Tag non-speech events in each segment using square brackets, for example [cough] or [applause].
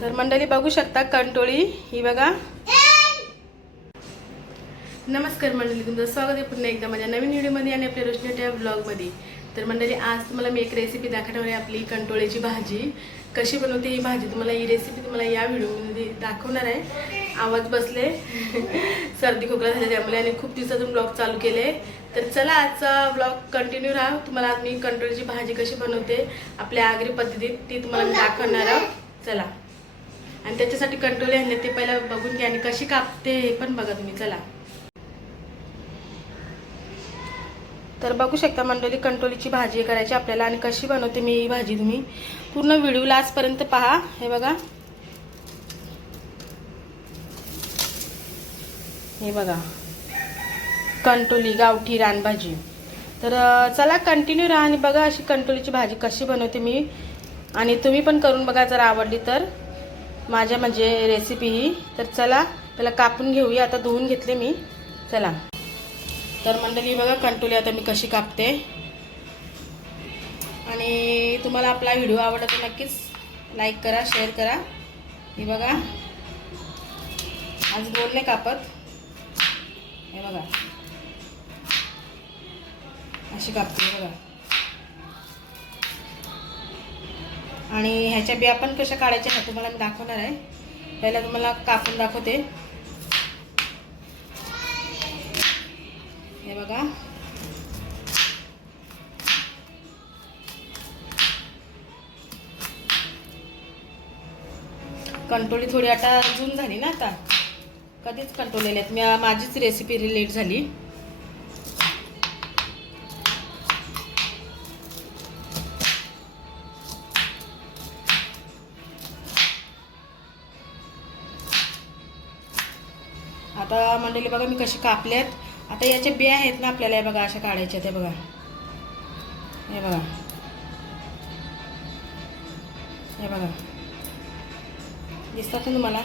तर मंडळी बघू शकता कंटोळी. ही बघा. नमस्कार मंडळी तुमचं स्वागत आहे पुन्हा एकदा माझ्या नवीन व्हिडिओमध्ये आणि आपल्या रोशनीच्या ब्लॉगमध्ये. तर मंडळी आज तुम्हाला मी एक रेसिपी दाखवणार आहे आपली कंटोळीची भाजी. कशी बनवते ही भाजी तुम्हाला ही रेसिपी तुम्हाला या व्हिडिओमध्ये दाखवणार आहे. आवाज बसले. [laughs] सर्दी खोकला झाले त्यामुळे आणि खूप दिवसातून ब्लॉग चालू केले. तर चला आजचा ब्लॉग कंटिन्यू राहा. तुम्हाला आज मी कंटोळीची भाजी कशी बनवते आपल्या आगरी पद्धतीत ती तुम्हाला मी दाखवणार आहोत. चला. आणि त्याच्यासाठी कंट्रोल आणले ते पहिला बघून घ्या आणि कशी कापते हे पण बघा तुम्ही चला. तर बघू शकता मंडळी कंटोलीची भाजी करायची आपल्याला आणि कशी बनवते मी ही भाजी तुम्ही. पूर्ण व्हिडिओला आजपर्यंत पहा. हे बघा. हे बघा. कंटोली गावठी रानभाजी. तर चला कंटिन्यू राहा आणि बघा अशी कंटोलीची भाजी कशी बनवते मी. आणि तुम्ही पण करून बघा जर आवडली तर. माझ्या म्हणजे रेसिपी ही. तर चला त्याला कापून घेऊया. आता धुवून घेतले मी. चला. तर मंडळी बघा कंटोली आता मी कशी कापते. आणि तुम्हाला आपला व्हिडिओ आवडला तर नक्कीच लाईक करा शेअर करा. हे बघा. आज गोल नाही कापत. हे बघा. अशी कापते हे बघा. आणि ह्याच्या बिया पण कशा काढायच्या ह्या तुम्हाला मी दाखवणार आहे. पहिला तुम्हाला कापून दाखवते. हे बघा. कंटोली थोडी आता जून झाली ना आता. कधीच कंटोलेले आहेत. मी माझीच रेसिपी रिलेट झाली. आता मंडळी बघा मी कशी कापल्यात. आता याच्या बिया आहेत ना आपल्याला हे बघा अशा काढायच्या ते बघा. हे बघा. हे बघा. दिसतात ना तुम्हाला?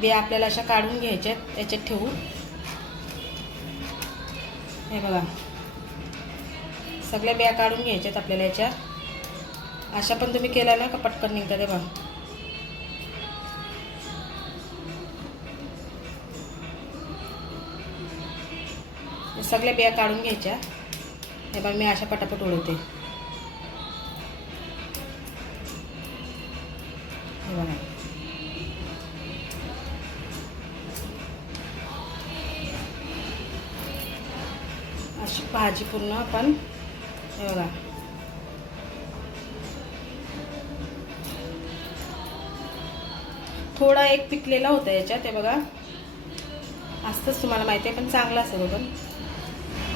बिया आपल्याला अशा काढून घ्यायच्यात याच्यात ठेवून. हे बघा. सगळ्या बिया काढून घ्यायच्यात आपल्याला याच्या अशा पण तुम्ही केल्या ना का पटकन निघतात हे बघा. सगळ्या बिया काढून घ्यायच्या. हे बघ मी अशा पटापट उडवते. हे बघा. अशी भाजी पूर्ण आपण हे बघा. थोडा एक पिकलेला होता याच्यात हे बघा. असतंच तुम्हाला माहिती आहे पण चांगला असेल हो बघा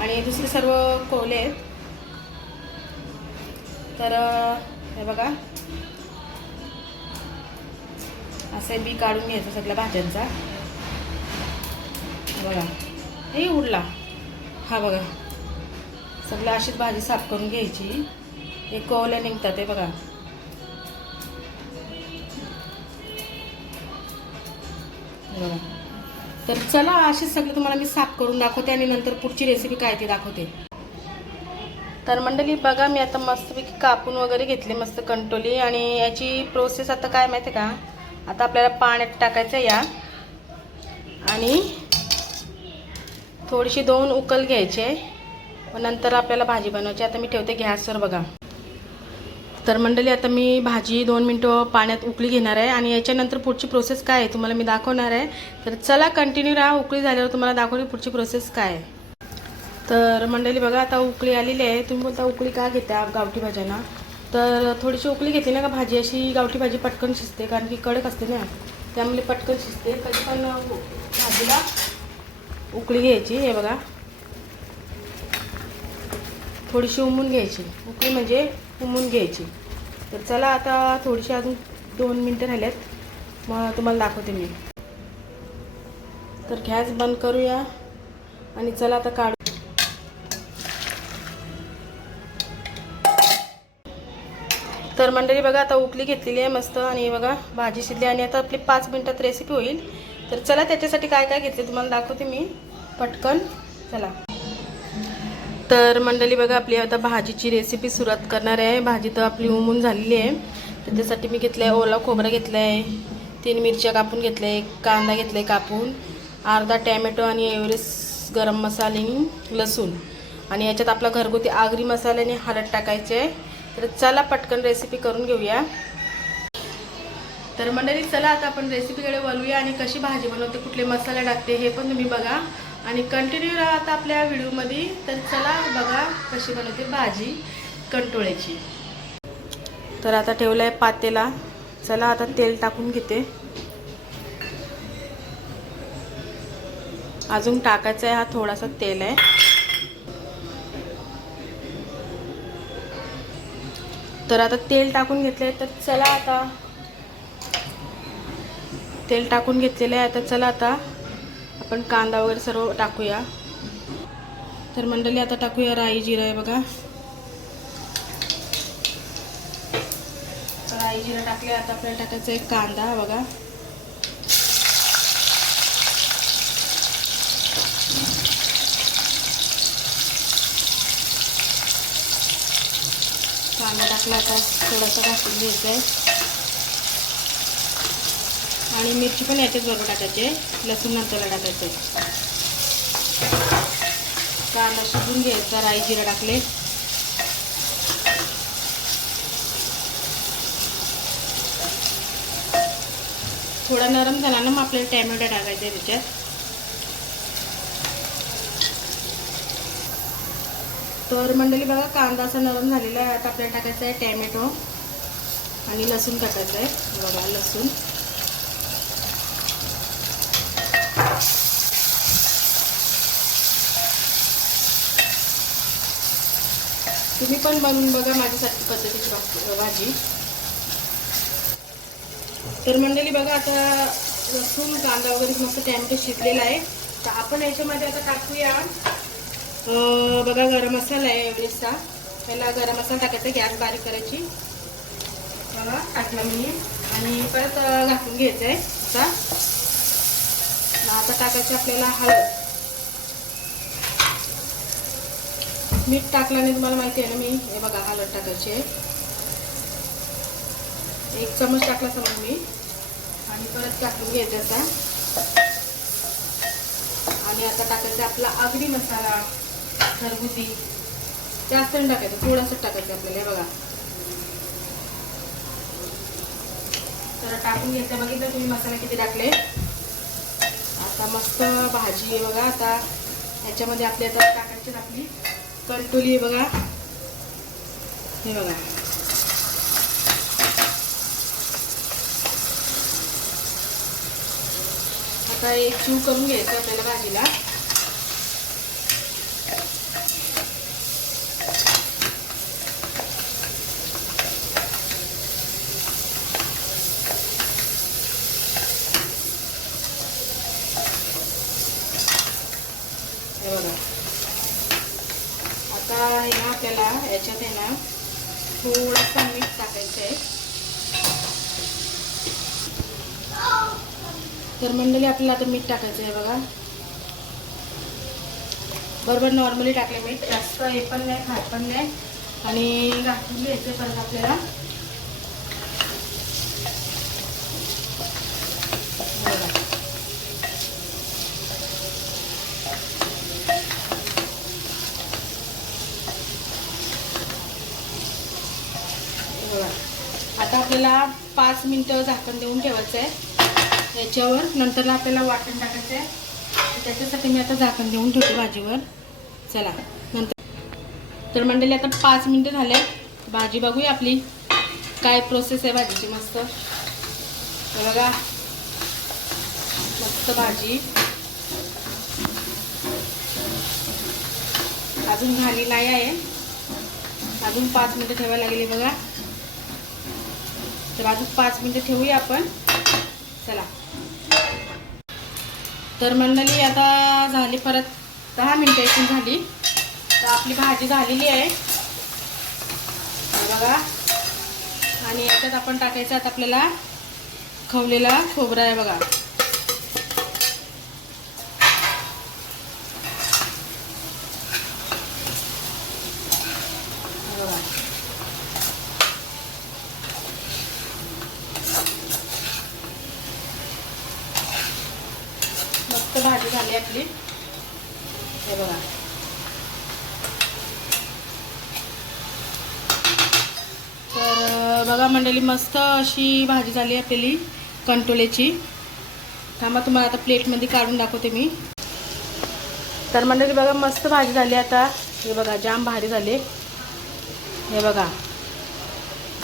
आणि दुसरे सर्व कोवले आहेत. तर हे बघा. असे बी काढून घ्यायचं सगळ्या भाज्यांचा. बघा. हे उडला हा बघा. सगळं अशीच भाजी साफ करून घ्यायची. हे कोवले निघतात हे बघा. बघा. तर चला असे सगळी तुम्हाला मी साफ करून दाखवते आणि नंतर पुढची रेसिपी काय ती दाखवते. तर मंडळी बघा मी आता मस्तपैकी कापून वगैरे घेतले मस्त कंटोली. आणि याची प्रोसेस आता काय माहिती आहे का? आता आपल्याला पाण्यात टाकायचं या. आणि थोडीशी दोन उकल घ्यायचे. नंतर आपल्याला भाजी बनवायची. आता मी ठेवते गॅसवर बघा. तर मंडळी आता मी भाजी दोन मिनटं पाण्यात उकळी घेणार आहे आणि याच्यानंतर पुढची प्रोसेस काय आहे तुम्हाला मी दाखवणार आहे. तर चला कंटिन्यू राहा उकळी झाल्यावर तुम्हाला दाखवली पुढची प्रोसेस काय आहे. तर मंडळी बघा आता उकळी आलेली आहे. तुम्ही बोलता उकळी का घेता गावठी भाज्यांना? तर थोडीशी उकळी घेतली ना का भाजी अशी गावठी भाजी पटकन शिजते कारण की कडक असते ना. त्यामुळे पटकन शिजते. कधी पण भाजीला उकळी घ्यायची हे बघा. थोडीशी उमून घ्यायची. उकळी म्हणजे उमून घ्यायची. तर चला आता थोडीशी अजून दोन मिनटं राहिल्यात. मग तुम्हाला दाखवते मी. तर गॅस बंद करूया आणि चला आता काढू. तर मंडळी बघा आता उकली घेतलेली आहे मस्त आणि बघा भाजी शिजली आणि आता आपली पाच मिनटात रेसिपी होईल. तर चला त्याच्यासाठी काय काय घेतले तुम्हाला दाखवते मी. पटकन. चला. तर मंडळी बघा आपली आता भाजीची रेसिपी सुरुवात करणार आहे. भाजी तर आपली उमून झालेली आहे. त्याच्यासाठी मी घेतलं आहे ओला खोबरं घेतलं आहे तीन मिरच्या कापून घेतल्या आहे कांदा घेतला आहे कापून अर्धा टॅमॅटो आणि एव्हरेस्ट गरम मसाले लसूण. आणि याच्यात आपला घरगुती आगरी मसाल्याने हळद टाकायचे आहे. तर चला पटकन रेसिपी करून घेऊया. तर मंडळी चला आता आपण रेसिपीकडे वळूया आणि कशी भाजी बनवते कुठले मसाले टाकते हे पण तुम्ही बघा. आणि कंटिन्यू राहत आपल्या व्हिडिओमध्ये. तर चला बघा कशी बनवते भाजी कंटोळ्याची. तर आता ठेवलं आहे पातेला. चला आता तेल टाकून घेते. अजून टाकायचा आहे हा थोडासा तेल आहे. तर आता तेल टाकून घेतले तर चला आता. तेल टाकून घेतलेलं आहे. आता चला आता आपण कांदा वगैरे सर्व टाकूया. तर मंडळी आता टाकूया राई जिरा आहे बघा. राई जिरा टाकले आता आपल्याला टाकायचं आहे कांदा बघा. कांदा टाकला आता थोडासा घासून घ्यायचा आहे आणि मिरची पण याच्याच बरोबर टाकायची आहे. लसूण नंतरला टाकायचं आहे. कांदा शिजून घ्यायचा राई जिरं टाकले. थोडा नरम झाला ना मग आपल्याला टॅमॅटो टाकायचा आहे त्याच्यात. तर मंडळी बघा कांदा असा नरम झालेला आहे. आता आपल्याला टाकायचा आहे टॅमॅटो आणि लसूण टाकायचं आहे. बघा लसूण. तुम्ही पण बनवून बघा माझ्यासाठी पद्धतीची भाजी. तर मंडळी बघा आता लसूण कांदा वगैरे मस्त टॅमॅटो शिजलेला आहे. तर आपण याच्यामध्ये आता टाकूया. बघा गरम मसाला आहे एवढेसा. पहिला गरम मसाला टाकायचा गॅस बारीक करायची. बघा टाकला मी आणि परत घातून घासून घ्यायचं आहे आता. आता टाकायची आपल्याला हळद. मीठ टाकल्याने तुम्हाला माहिती आहे ना मी हे बघा हळद टाकायची आहे. एक चमच टाकला समज मी. आणि परत टाकून घ्यायचं आता. आणि आता टाकायचा आपला आगरी मसाला घरगुती. जास्त नाही टाकायचं थोडंसं टाकायचं आपल्याला हे बघा. तर टाकून घ्यायचं बघितलं तुम्ही मसाला किती टाकले? आता मस्त भाजी आहे बघा आता ह्याच्यामध्ये आपली आता टाकायची आपली कंटोली बघा. हे बघा. आता एक चू करून घ्यायचं आपल्याला भाजीला हे बघा आता हे आता याच्यात आहे ना थोडंसं मीठ टाकायचं आहे तर मंडळी आपल्याला आता मीठ टाकायचं आहे बघा. बरोबर नॉर्मली टाकले मीठ. जास्त हे पण नाही खात पण नाही. आणि घातून घ्यायचं परत आपल्याला बघा. बघा. आता आपल्याला पाच मिनटं झाकण देऊन ठेवायचं आहे. याच्यावर नंतर आपल्याला वाटण टाकायचं आहे. त्याच्यासाठी मी आता झाकण देऊन ठेवते भाजीवर. चला नंतर. तर मंडळी आता पाच मिनटं झाले भाजी बघूया आपली. काय प्रोसेस आहे भाजीची मस्त. बघा. मस्त भाजी. अजून झाली नाही आहे. अजून पाच मिनटं ठेवायला लागेल बघा. तर अजून पाच मिनटं ठेवूया आपण. चला. तर मंडळी आता झाली परत दहा मिनटं इथून झाली. तर आपली भाजी झालेली आहे. बघा. आणि याच्यात आपण टाकायचं आता आपल्याला खवलेला खोबरा आहे बघा भाजी झाली आपली हे बघा. तर बघा मंडळी मस्त अशी भाजी झाली आपली कंटोलेची. थांबा तुम्हाला आता प्लेटमध्ये काढून दाखवते मी. तर मंडळी बघा मस्त भाजी झाली आता. हे बघा जाम भारी झाले. हे बघा.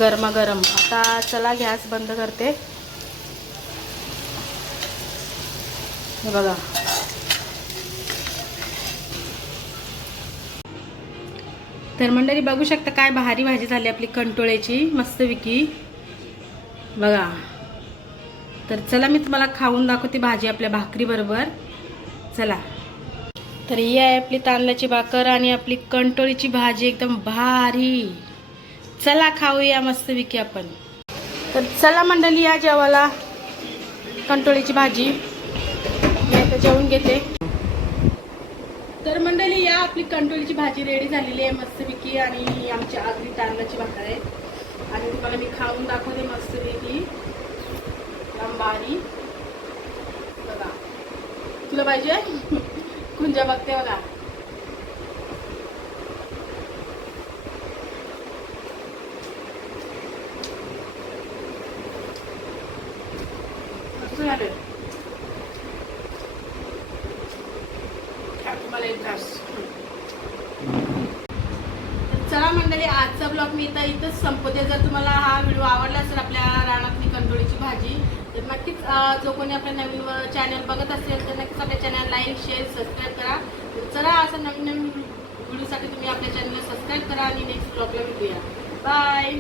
गरमागरम. आता चला गॅस बंद करते. हे बघा. तर मंडळी बघू शकता काय भारी भाजी झाली आपली कंटोळ्याची मस्त विकी. बघा. तर चला मी तुम्हाला खाऊन दाखवते भाजी आपल्या भाकरीबरोबर. चला. तर ही आहे आपली तांदळाची भाकर आणि आपली कंटोळीची भाजी एकदम भारी. चला खाऊया मस्त विकी आपण. तर चला मंडळी या जेवायला. कंटोळीची भाजी. मी आता जेवून घेते. तर मंडळी या आपली कंट्रोलची भाजी रेडी झालेली आहे मस्तपैकी आणि आमची आगरी तांदळाची भाकर आहे. आणि तुम्हाला मी खाऊन दाखवते मस्तपैकी अंबारी बघा. तुला पाहिजे? [laughs] कुंजा बघते बघा. टाकू तुम्हाला एक चला मंडळी आजचा ब्लॉग मी इथं इथंच संपवते. जर तुम्हाला हा व्हिडिओ आवडला असेल आपल्या रानातली कंटोळीची भाजी तर नक्कीच जो कोणी आपल्या नवीन चॅनल बघत असेल तर नक्कीच आपल्या चॅनल लाईक शेअर सबस्क्राईब करा. तर चला असं नवीन नवीन व्हिडिओसाठी तुम्ही आपल्या चॅनलला सबस्क्राईब करा आणि नेक्स्ट ब्लॉगला भेटूया. बाय